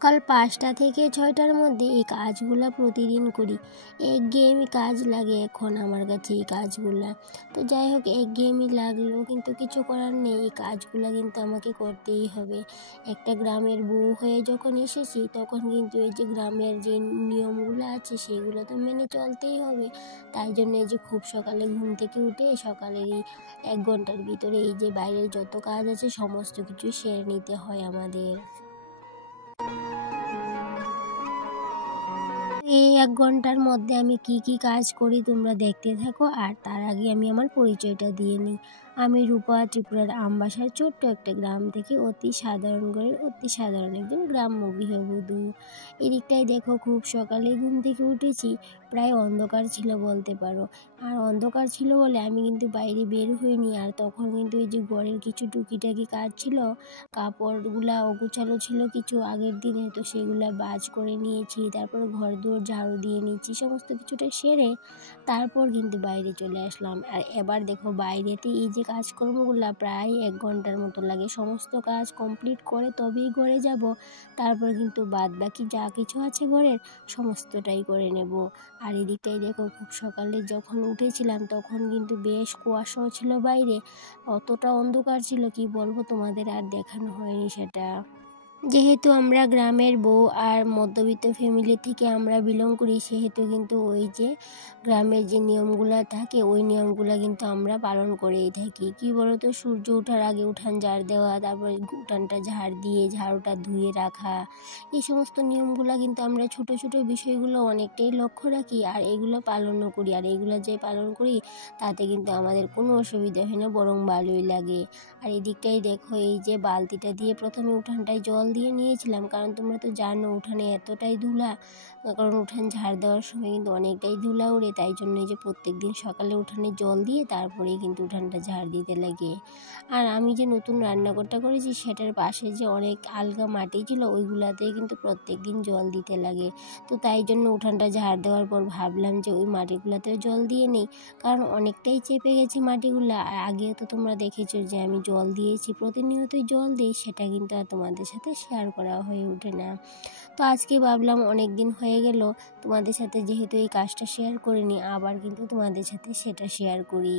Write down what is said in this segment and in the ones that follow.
সকাল 5টা থেকে 6টার মধ্যে এই কাজগুলো প্রতিদিন করি। একঘেয়েমি কাজ লাগে এখন আমার কাছে এই কাজগুলা। তো যাই হোক, একঘেয়েমি লাগলো কিন্তু কিছু করার নেই, এই কাজগুলো কিন্তু আমাকে করতেই হবে। একটা গ্রামের বউ হয়ে যখন এসেছি তখন কিন্তু এই যে গ্রামের যে নিয়মগুলো আছে সেগুলো তো মেনে চলতেই হবে। তাই জন্য এই যে খুব সকালে ঘুম থেকে উঠে সকালেরই 1 ঘন্টার ভিতরে এই যে বাইরের যত কাজ আছে সমস্ত কিছু সেরে নিতে হয় আমাদের। এই 1 ঘন্টার মধ্যে আমি কি কি কাজ করি তোমরা দেখতে থাকো। আর তার আগে আমি আমার পরিচয়টা দিয়ে নিই। আমি রূপা, ত্রিপুরার আমবাসার ছোট্ট একটা গ্রাম থেকে অতি সাধারণ ঘরের অতি সাধারণ একজন গ্রাম্য গৃহবধূ। এদিকটায় দেখো, খুব সকালে ঘুম থেকে উঠেছি, প্রায় অন্ধকার ছিল বলতে পারো। আর অন্ধকার ছিল বলে আমি কিন্তু বাইরে বের হইনি। আর তখন কিন্তু এই যে ঘরের কিছু টুকিটাকি কাজ ছিল, কাপড়গুলা অগুছালো ছিল কিছু আগের দিনে, তো সেগুলা ভাঁজ করে নিয়েছি। তারপর ঘর দুয়ার ঝাড়ু দিয়ে নিচ্ছি, সমস্ত কিছুটা সেরে তারপর কিন্তু বাইরে চলে আসলাম। আর এবার দেখো, বাইরেতে এই যে কাজকর্মগুলা প্রায় 1 ঘন্টার মতো লাগে। সমস্ত কাজ কমপ্লিট করে তবেই ঘরে যাব। তারপর কিন্তু বাদ বাকি যা কিছু আছে ঘরের সমস্তটাই করে নেব। আর এদিকটাই দেখো, খুব সকালে যখন উঠেছিলাম তখন কিন্তু বেশ কুয়াশাও ছিল বাইরে, অতটা অন্ধকার ছিল কি বলবো তোমাদের, আর দেখানো হয়নি সেটা। যেহেতু আমরা গ্রামের বউ আর মধ্যবিত্ত ফ্যামিলি থেকে আমরা বিলং করি, সেহেতু কিন্তু ওই যে গ্রামের যে নিয়মগুলো থাকে ওই নিয়মগুলো কিন্তু আমরা পালন করেই থাকি। কি বলতো, সূর্য ওঠার আগে উঠান ঝাড় দেওয়া, তারপর উঠানটা ঝাড় দিয়ে ঝাড়ুটা ধুয়ে রাখা, এই সমস্ত নিয়মগুলো কিন্তু আমরা ছোট ছোট বিষয়গুলো অনেকটাই লক্ষ্য রাখি আর এগুলো পালনও করি। আর এগুলো যে পালন করি তাতে কিন্তু আমাদের কোনো অসুবিধা হয় না, বরং ভালোই লাগে। আর এদিকটাই দেখো, এই যে বালতিটা দিয়ে প্রথমে উঠানটায় জল দিয়ে নিয়েছিলাম, কারণ তোমরা তো জানো উঠানে এতটাই ধুলা, কারণ উঠান ঝাড় দেওয়ার সময় কিন্তু অনেকটাই ধুলা ওড়ে। তাই জন্য এই যে প্রত্যেক দিন সকালে উঠানে জল দিয়ে তারপরেই কিন্তু উঠানটা ঝাড় দিতে লাগে। আর আমি যে নতুন রান্নাঘরটা করেছি সেটার পাশে যে অনেক আলগা মাটি ছিল ওইগুলাতে কিন্তু প্রত্যেক দিন জল দিতে লাগে। তো তাই জন্য উঠানটা ঝাড় দেওয়ার পর ভাবলাম যে ওই মাটিগুলাতেও জল দিয়ে নেই, কারণ অনেকটাই চেপে গেছে মাটিগুলা। আর আগেও তো তোমরা দেখেছো যে আমি জল দিয়েছি, প্রতিনিয়তই জল দিই, সেটা কিন্তু আর তোমাদের সাথে শেয়ার করা হয়ে ওঠে না। তো আজকে ভাবলাম অনেক দিন হয়ে গেল তোমাদের সাথে যেহেতু এই কাজটা শেয়ার করিনি, আবার কিন্তু তোমাদের সাথে সেটা শেয়ার করি।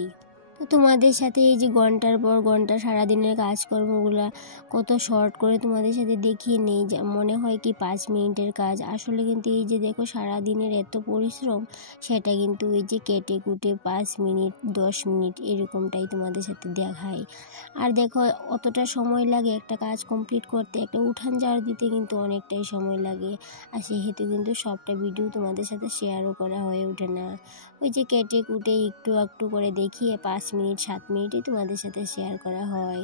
তো তোমাদের সাথে এই যে ঘন্টার পর ঘন্টা সারাদিনের কাজকর্মগুলো কত শর্ট করে তোমাদের সাথে দেখিয়ে নেই, মনে হয় কি 5 মিনিটের কাজ, আসলে কিন্তু এই যে দেখো সারাদিনের এত পরিশ্রম সেটা কিন্তু এই যে কেটে কুটে 5 মিনিট 10 মিনিট এরকমটাই তোমাদের সাথে দেখায়। আর দেখো, অতটা সময় লাগে একটা কাজ কমপ্লিট করতে, একটা উঠান ঝাড় দিতে কিন্তু অনেকটাই সময় লাগে। আর সেহেতু কিন্তু সবটা ভিডিও তোমাদের সাথে শেয়ারও করা হয়ে ওঠে না। ওই যে কেটে কুটে একটু একটু করে দেখিয়ে 5 মিনিট 7 মিনিটে তোমাদের সাথে শেয়ার করা হয়।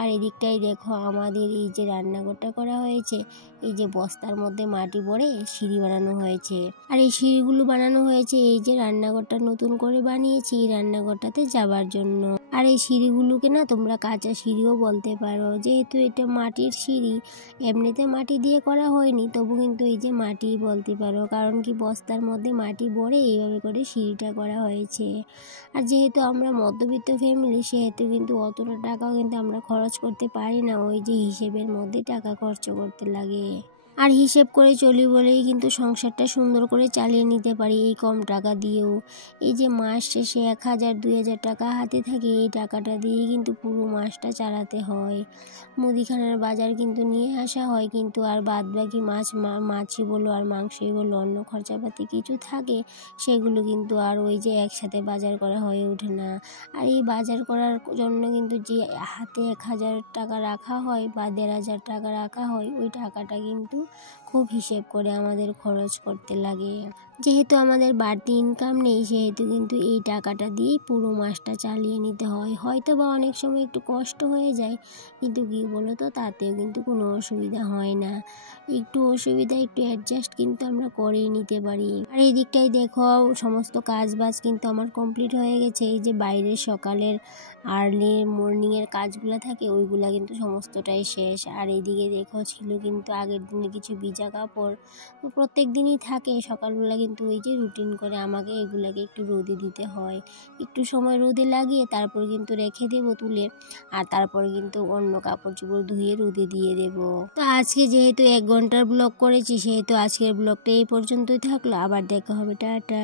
আর এদিকটাই দেখো, আমাদের এই যে রান্নাঘরটা করা হয়েছে, এই যে বস্তার মধ্যে মাটি ভরে সিঁড়ি বানানো হয়েছে। আর এই সিঁড়িগুলো বানানো হয়েছে এই যে রান্নাঘরটা নতুন করে বানিয়েছি এই রান্নাঘরটাতে যাবার জন্য। আর এই সিঁড়িগুলোকে না তোমরা কাঁচা সিঁড়িও বলতে পারো, যেহেতু এটা মাটির সিঁড়ি, এমনিতে মাটি দিয়ে করা হয়নি, তবু কিন্তু এই যে মাটি বলতে পারো, কারণ কি বস্তার মধ্যে মাটি ভরে এইভাবে করে সিঁড়িটা করা হয়েছে। আর যেহেতু আমরা মধ্যবিত্ত ফ্যামিলি, সেহেতু কিন্তু অতটা টাকাও কিন্তু আমরা খরচ করতে পারি না, ওই যে হিসেবের মধ্যে টাকা খরচ করতে লাগে। আর হিসেব করে চলি বলেই কিন্তু সংসারটা সুন্দর করে চালিয়ে নিতে পারি এই কম টাকা দিয়েও। এই যে মাস শেষে 1000 2000 টাকা হাতে থাকে, এই টাকাটা দিয়েই কিন্তু পুরো মাসটা চালাতে হয়। মুদিখানার বাজার কিন্তু নিয়ে আসা হয়, কিন্তু আর বাদ বাকি মাছই বলো আর মাংসই বলো অন্য খরচাপাতি কিছু থাকে সেগুলো কিন্তু আর ওই যে একসাথে বাজার করা হয়ে ওঠে না। আর এই বাজার করার জন্য কিন্তু যে হাতে 1000 টাকা রাখা হয় বা 1500 টাকা রাখা হয়, ওই টাকাটা কিন্তু খুব হিসেব করে আমাদের খরচ করতে লাগে। যেহেতু আমাদের বাড়তি ইনকাম নেই, সেহেতু কিন্তু এই টাকাটা দিয়েই পুরো মাসটা চালিয়ে নিতে হয়। হয়তো বা অনেক সময় একটু কষ্ট হয়ে যায়, কিন্তু কি বলো তো, তাতেও কিন্তু কোনো অসুবিধা হয় না। একটু অসুবিধা একটু অ্যাডজাস্ট কিন্তু আমরা করেই নিতে পারি। আর এই দিকটাই দেখো, সমস্ত কাজ বাজ কিন্তু আমার কমপ্লিট হয়ে গেছে। এই যে বাইরের সকালের আর্লি মর্নিংয়ের কাজগুলো থাকে ওইগুলা কিন্তু সমস্তটাই শেষ। আর এইদিকে দেখো, ছিল কিন্তু আগের দিনে কিছু ভিজা ভেজা কাপড় তো প্রত্যেক দিনই থাকে। সকালবেলা কিন্তু ওই যে রুটিন করে আমাকে এগুলাকে একটু রোদে দিতে হয়, একটু সময় রোদে লাগিয়ে তারপর কিন্তু রেখে দেবো তুলে, আর তারপর কিন্তু অন্য কাপড় চোপড় ধুয়ে রোদে দিয়ে দেব। তো আজকে যেহেতু 1 ঘন্টার ব্লগ করেছি সেহেতু আজকের ব্লগটা এই পর্যন্তই থাকলো। আবার দেখা হবে, টাটা।